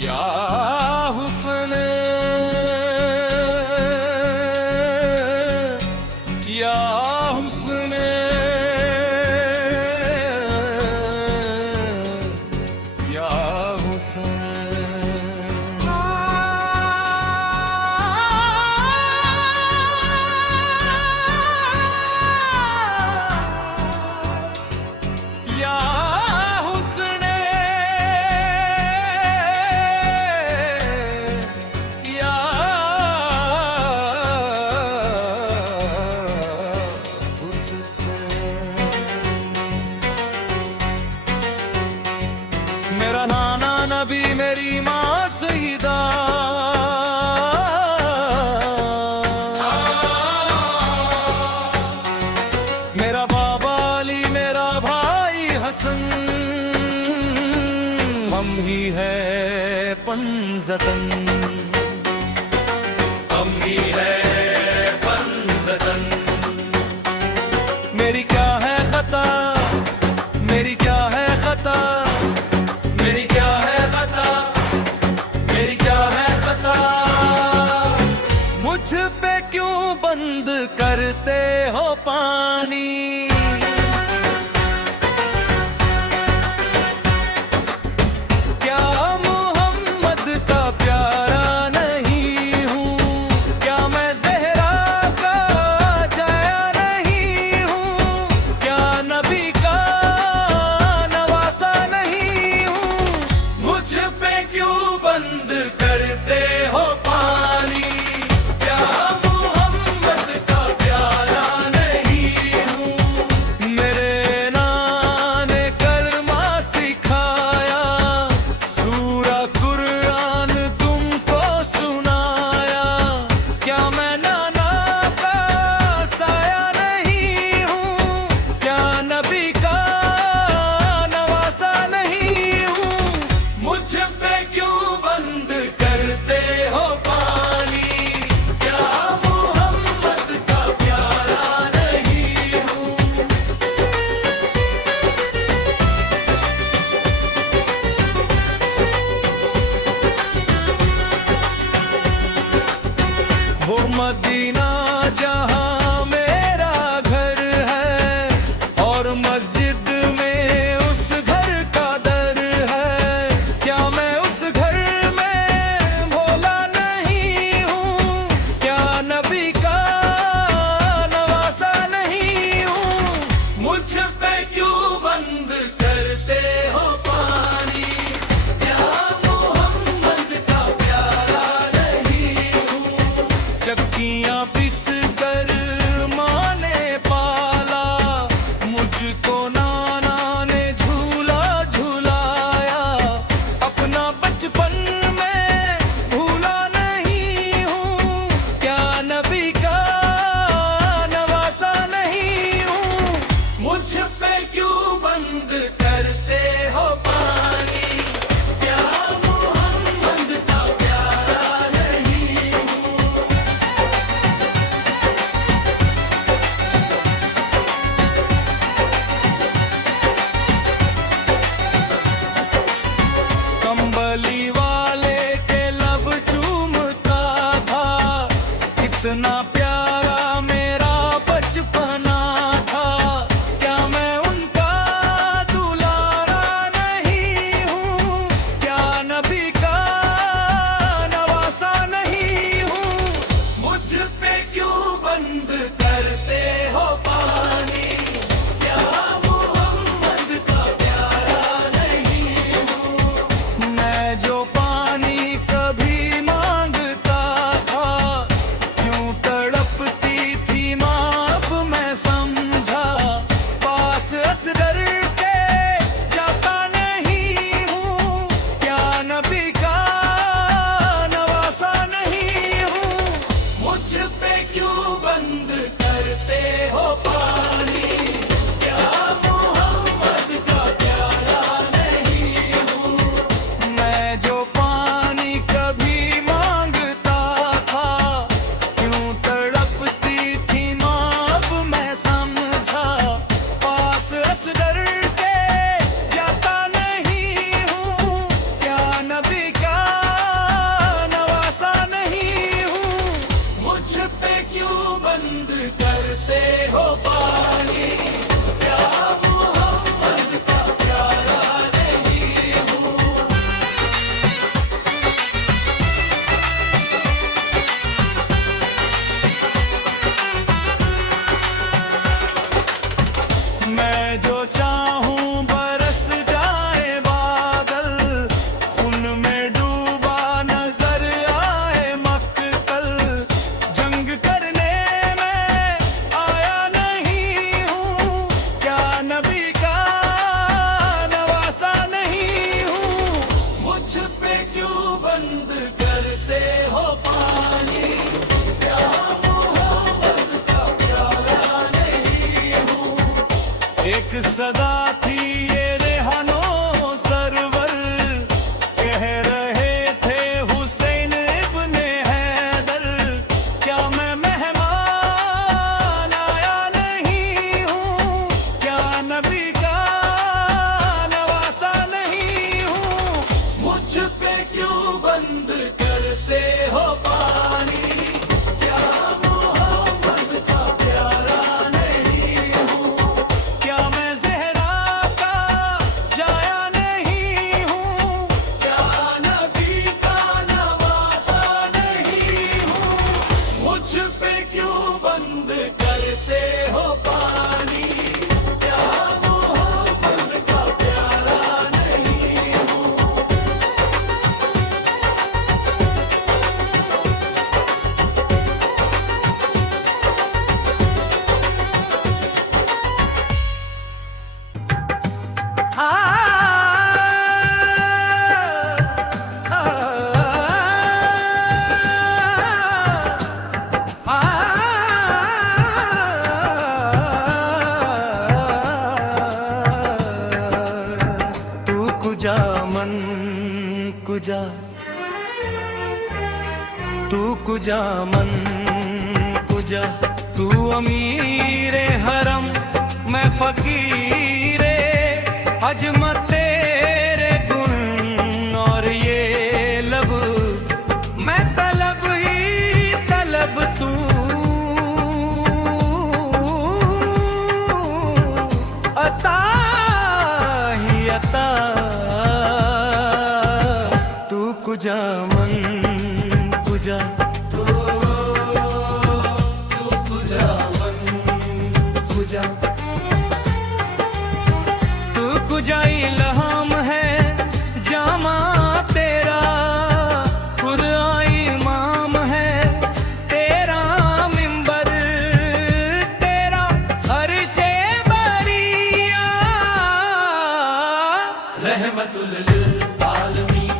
या हुस्न या हुस्न या हुस्न या मेरा नाना नबी मेरी माँ सईदा, मेरा बाबा अली मेरा भाई हसन, हम ही है पंजतन, हम ही है पंजतन। मेरी क्या है खता, मेरी क्या है खता, मेरी क्या है खता, मेरी क्या है खता। मुझ पे क्यों बंद करते हो पानी, क्या मोहम्मद का प्यारा नहीं हूँ, क्या मैं ज़हरा का जाया नहीं हूँ, क्या नबी का नवासा नहीं हूँ। मुझ पे क्यों बंद करते हो पानी, क्या मोहम्मद का प्यारा नहीं हूँ। मेरे नाने कलमा सिखाया, सूरा कुरान तुमको सुनाया, क्या मैं नाना का साया नहीं हूँ, क्या नबी का नवासा नहीं हूँ। मुझ पे क्यों बंद करते हो पानी, क्या मोहम्मद का प्यारा नहीं हूँ। वो मदीना जहाँ मेरा घर है, और मस्जिद में उस घर का दर है, क्या मैं उस घर में भोला नहीं हूँ, क्या नबी का नवासा नहीं हूँ। मुझ पे क्यों बंद करते हो पानी, क्या मोहम्मद का प्यारा नहीं हूँ। चक्कियाँ पिस कर माँ ने पाला, मुझको नाना ने झूला झूलाया, अपना बचपन में भूला नहीं हूँ, क्या नबी का नवासा नहीं हूँ। मुझ पे क्यों बंद करते हो पानी, क्या मोहम्मद का प्यारा नहीं हूँ। कंबली वाले के लब चूमता था, कितना प्यारा मेरा बचपना था, क्या मैं उनका दुलारा नहीं हूँ, क्या नबी का नवासा नहीं हूँ। मुझ पे क्यों बंद करते हो पानी, क्या मोहम्मद का प्यारा नहीं हूँ। मैं जो पानी कभी मांगता था, क्यों तड़प सदा थी ये रेहानो सरवर, कह रहे थे हुसैन इब्ने हैदर, क्या मैं मेहमान आया नहीं हूँ, क्या नबी का नवासा नहीं हूँ, मुझ पे क्यों बंद करते हो पानी, क्या मोहम्मद का प्यारा नहीं हूँ, क्या मैं ज़हरा का जाया नहीं हूँ, क्या नबी का नवासा नहीं हूँ, मुझ पे क्यों बंद करते हो पानी, क्या मोहम्मद का प्यारा नहीं हूँ। तू कुजा मन कुजा, तू कुजा मन कुजा, तू अमीरे हरम मैं फकीरे अजमत तेरे गुण और ये लब, मैं तलब ही तलब तू, अता ही अता, तू कुजा मन कुजा, तू कुजा मन कुजा, तू कुजा इल्हाम है जामा तेरा, कुरान इमाम है तेरा मिंबर, तेरा अर्शे बरिया, रहमतुल लिल आलमीन,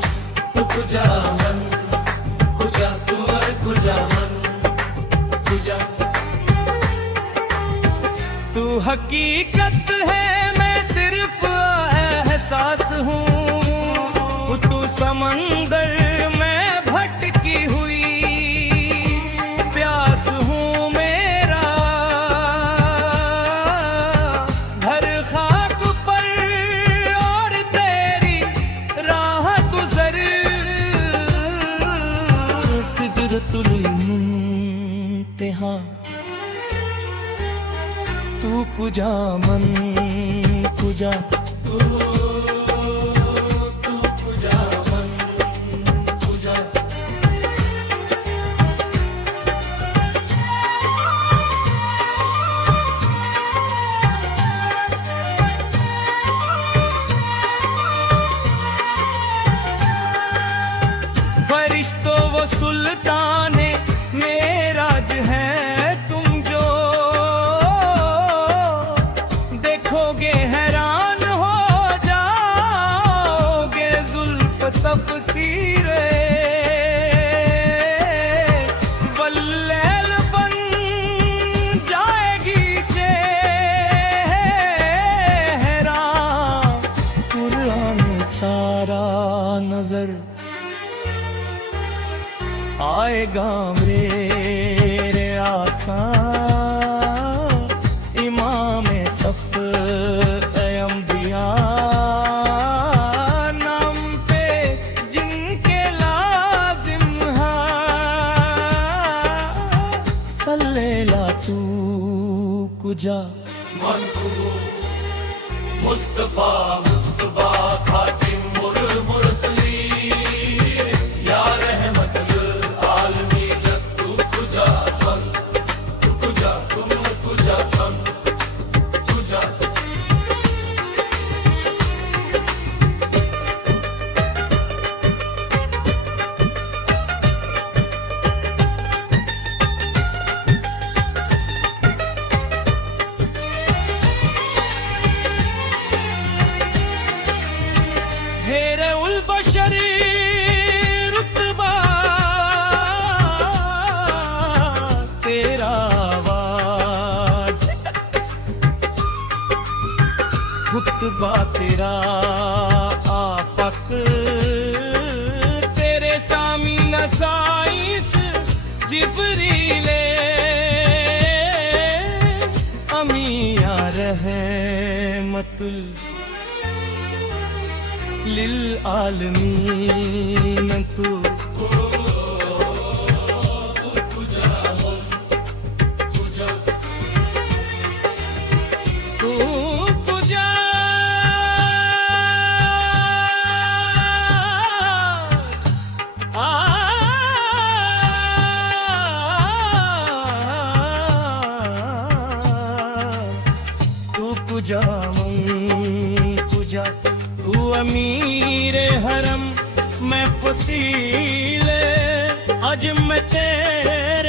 तू कुजा मन कुजा, तू है कुजा मन कुजा, तू हकीकत है मैं सिर्फ एहसास हूँ, तू समंदर मैं भटकी हुई प्यास हूँ मेरा, घर खाक पर और तेरी राह गुजर, सिदरतुल मुंतहा, तू कुजा मन कुजा, तू कुजा मन कुजा। फरिश्तों वो सुल्ताने मेराज है तुम जो देखोगे हैरान हो जाओगे, जुल्फ तफसीरे वल्लैल बन जाएगी चेहरा, कुरान सारा नजर आएगा मेरे आका, इमाम सफ अंबिया नाम पे जिनके लाजिम है, सल्लेला तू कुजा मन मुस्तफा मुस्तफा खातिम मुरसलीन, या रहमतुल आलमीन, तू कुजा मन तू कुजा, तुम कुजा मन कुजा। हेरे उल बशर रुतबा तेरा आवाज, खतीबा तेरा आफक तेरे सामी नसाइस जिब्रीले अमिया रहमतुल लिल आलमीन तू पूजा तू अमीर हरम मैं फतीले अज मैं तेरे